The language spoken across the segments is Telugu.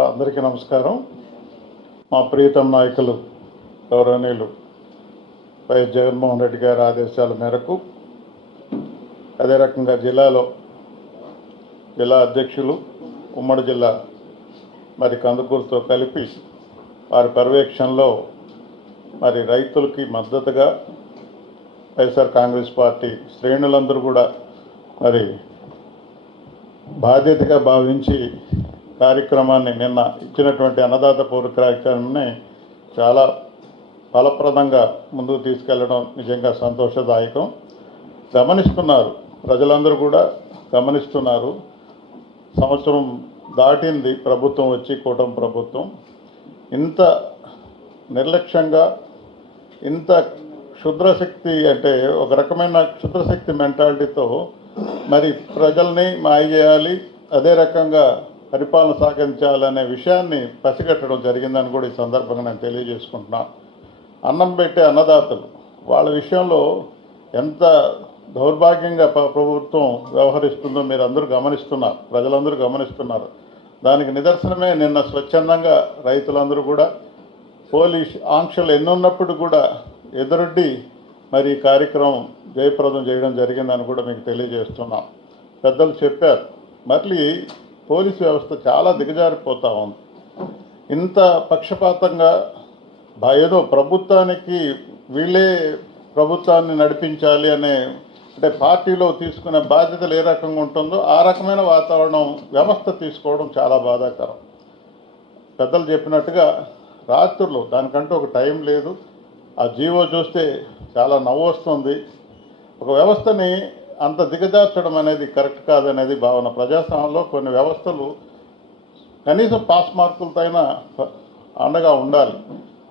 అందరికీ నమస్కారం. మా ప్రీతం నాయకులు గౌరవనీయులు వైఎస్ జగన్మోహన్ రెడ్డి గారి ఆదేశాల మేరకు అదే రకంగా జిల్లాలో జిల్లా అధ్యక్షులు ఉమ్మడి జిల్లా మరి కందుకూరుతో కలిపి వారి పర్యవేక్షణలో మరి రైతులకి మద్దతుగా వైఎస్ఆర్ కాంగ్రెస్ పార్టీ శ్రేణులందరూ కూడా మరి బాధ్యతగా భావించి కార్యక్రమాన్ని నిన్న ఇచ్చినటువంటి అన్నదాత పౌర కార్యక్రమాన్ని చాలా ఫలప్రదంగా ముందుకు తీసుకెళ్ళడం నిజంగా సంతోషదాయకం. గమనిస్తున్నారు ప్రజలందరూ కూడా గమనిస్తున్నారు. సంవత్సరం దాటింది ప్రభుత్వం వచ్చి కూటమి ప్రభుత్వం. ఇంత నిర్లక్ష్యంగా ఇంత క్షుద్రశక్తి అంటే ఒక రకమైన క్షుద్రశక్తి మెంటాలిటీతో మరి ప్రజల్ని మాయ చేయాలి అదే రకంగా పరిపాలన సాగించాలనే విషయాన్ని పసిగట్టడం జరిగిందని కూడా ఈ సందర్భంగా నేను తెలియజేసుకుంటున్నాను అన్నం పెట్టే అన్నదాతలు వాళ్ళ విషయంలో ఎంత దౌర్భాగ్యంగా ప్రభుత్వం వ్యవహరిస్తుందో మీరు అందరూ గమనిస్తున్నారు ప్రజలందరూ గమనిస్తున్నారు. దానికి నిదర్శనమే నిన్న స్వచ్ఛందంగా రైతులందరూ కూడా పోలీస్ ఆంక్షలు ఎన్నున్నప్పుడు కూడా ఎదురొడ్డి మరి ఈ కార్యక్రమం జయప్రదం చేయడం జరిగిందని కూడా మీకు తెలియజేస్తున్నాం. పెద్దలు చెప్పారు. మళ్ళీ పోలీస్ వ్యవస్థ చాలా దిగజారిపోతూ ఉంది. ఇంత పక్షపాతంగా ఏదో ప్రభుత్వానికి వీళ్ళే ప్రభుత్వాన్ని నడిపించాలి అనే అంటే పార్టీలో తీసుకునే బాధ్యతలు ఏ రకంగా ఉంటుందో ఆ రకమైన వాతావరణం వ్యవస్థ తీసుకోవడం చాలా బాధాకరం. పెద్దలు చెప్పినట్టుగా రాత్రులు దానికంటూ ఒక టైం లేదు. ఆ జీవో చూస్తే చాలా నవ్వు వస్తుంది. ఒక వ్యవస్థని అంత దిగజార్చడం అనేది కరెక్ట్ కాదనేది భావన. ప్రజాస్వామ్యంలో కొన్ని వ్యవస్థలు కనీసం పాస్ మార్కులతోన అండగా ఉండాలి.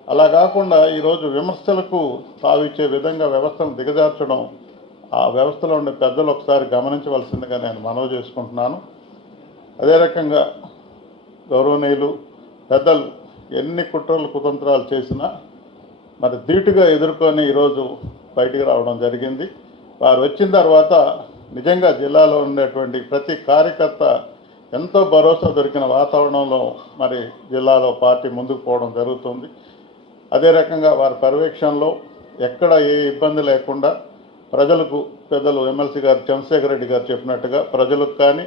అలా కాకుండా ఈరోజు విమర్శలకు తావిచ్చే విధంగా వ్యవస్థను దిగజార్చడం ఆ వ్యవస్థలో ఉండే పెద్దలు ఒకసారి గమనించవలసిందిగా నేను మనవి చేసుకుంటున్నాను. అదే రకంగా గౌరవనీయులు పెద్దలు ఎన్ని కుట్రలు కుతంత్రాలు చేసినా మరి ధీటుగా ఎదుర్కొని ఈరోజు బయటికి రావడం జరిగింది. వారు వచ్చిన తర్వాత నిజంగా జిల్లాలో ఉండేటువంటి ప్రతి కార్యకర్త ఎంతో భరోసా దొరికిన వాతావరణంలో మరి జిల్లాలో పార్టీ ముందుకు పోవడం జరుగుతుంది. అదే రకంగా వారి పర్యవేక్షణలో ఎక్కడ ఏ ఇబ్బంది లేకుండా ప్రజలకు పెద్దలు ఎమ్మెల్సీ గారు చంద్రశేఖర రెడ్డి గారు చెప్పినట్టుగా ప్రజలకు కానీ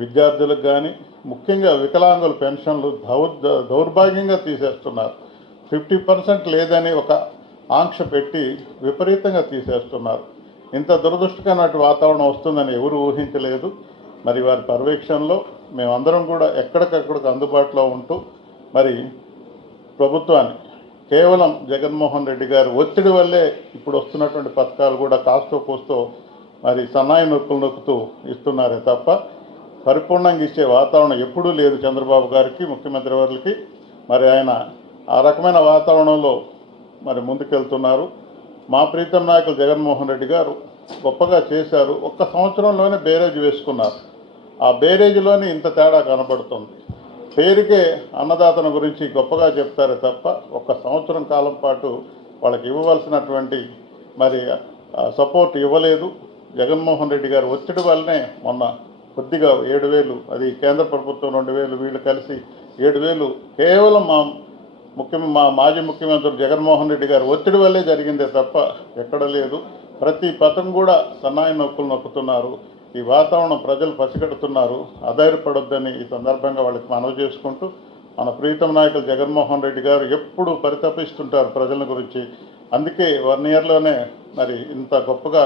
విద్యార్థులకు కానీ ముఖ్యంగా వికలాంగుల పెన్షన్లు దౌర్ దౌర్భాగ్యంగా తీసేస్తున్నారు. ఫిఫ్టీ పర్సెంట్ లేదని ఒక ఆంక్ష పెట్టి విపరీతంగా తీసేస్తున్నారు. ఇంత దురదృష్టకరమైన వాతావరణం వస్తుందని ఎవరు ఊహించలేదు. మరి వారి పర్యవేక్షణలో మేమందరం కూడా ఎక్కడికక్కడికి అందుబాటులో ఉంటూ మరి ప్రభుత్వాన్ని కేవలం జగన్మోహన్ రెడ్డి గారు ఒత్తిడి వల్లే ఇప్పుడు వస్తున్నటువంటి పథకాలు కూడా కాస్తో కూస్తో మరి సన్నాయి నొక్కులు నొక్కుతూ ఇస్తున్నారే తప్ప పరిపూర్ణంగా ఇచ్చే వాతావరణం ఎప్పుడూ లేదు చంద్రబాబు గారికి ముఖ్యమంత్రి వారికి. మరి ఆయన ఆ రకమైన వాతావరణంలో మరి ముందుకెళ్తున్నారు. మా ప్రీతం నాయకులు జగన్మోహన్ రెడ్డి గారు గొప్పగా చేశారు. ఒక్క సంవత్సరంలోనే బేరేజ్ వేసుకున్నారు. ఆ బేరేజ్లోనే ఇంత తేడా కనబడుతుంది. పేరుకే అన్నదాతన గురించి గొప్పగా చెప్తారే తప్ప ఒక్క సంవత్సరం కాలం పాటు వాళ్ళకి ఇవ్వవలసినటువంటి మరి సపోర్ట్ ఇవ్వలేదు. జగన్మోహన్ రెడ్డి గారు ఒత్తిడి వల్లనే మొన్న కొద్దిగా ఏడు వేలు అది కేంద్ర ప్రభుత్వం రెండు వేలు వీళ్ళు కలిసి ఏడు వేలు కేవలం మా ముఖ్యం మా మాజీ ముఖ్యమంత్రి జగన్మోహన్ రెడ్డి గారు ఒత్తిడి వల్లే జరిగిందే తప్ప ఎక్కడ లేదు. ప్రతి పథం కూడా సన్నాయి నొప్పులు నొక్కుతున్నారు. ఈ వాతావరణం ప్రజలు పసిగడుతున్నారు. అధైర్యపడొద్దని ఈ సందర్భంగా వాళ్ళకి మనవి చేసుకుంటూ మన ప్రీతం నాయకులు జగన్మోహన్ రెడ్డి గారు ఎప్పుడు పరితపిస్తుంటారు ప్రజల గురించి. అందుకే వన్ ఇయర్లోనే మరి ఇంత గొప్పగా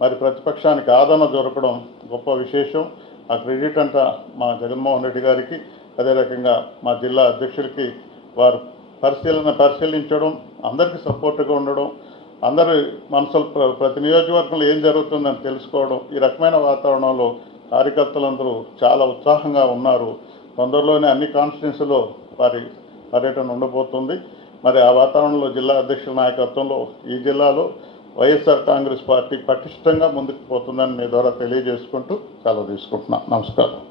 మరి ప్రతిపక్షానికి ఆదరణ దొరకడం గొప్ప విశేషం. ఆ క్రెడిట్ అంతా మా జగన్మోహన్ రెడ్డి గారికి అదే రకంగా మా జిల్లా అధ్యక్షుడికి వారు పరిశీలన పరిశీలించడం అందరికీ సపోర్ట్గా ఉండడం అందరి మనసులు ప్ర- ప్రతి నియోజకవర్గంలో ఏం జరుగుతుందని తెలుసుకోవడం ఈ రకమైన వాతావరణంలో కార్యకర్తలందరూ చాలా ఉత్సాహంగా ఉన్నారు. తొందరలోనే అన్ని కాన్స్టిట్యున్సీలో వారి పర్యటన ఉండబోతుంది. మరి ఆ వాతావరణంలో జిల్లా అధ్యక్షుల నాయకత్వంలో ఈ జిల్లాలో వైఎస్ఆర్ కాంగ్రెస్ పార్టీ పటిష్టంగా ముందుకు పోతుందని మీ ద్వారా తెలియజేసుకుంటూ సెలవు తీసుకుంటున్నాను నమస్కారం.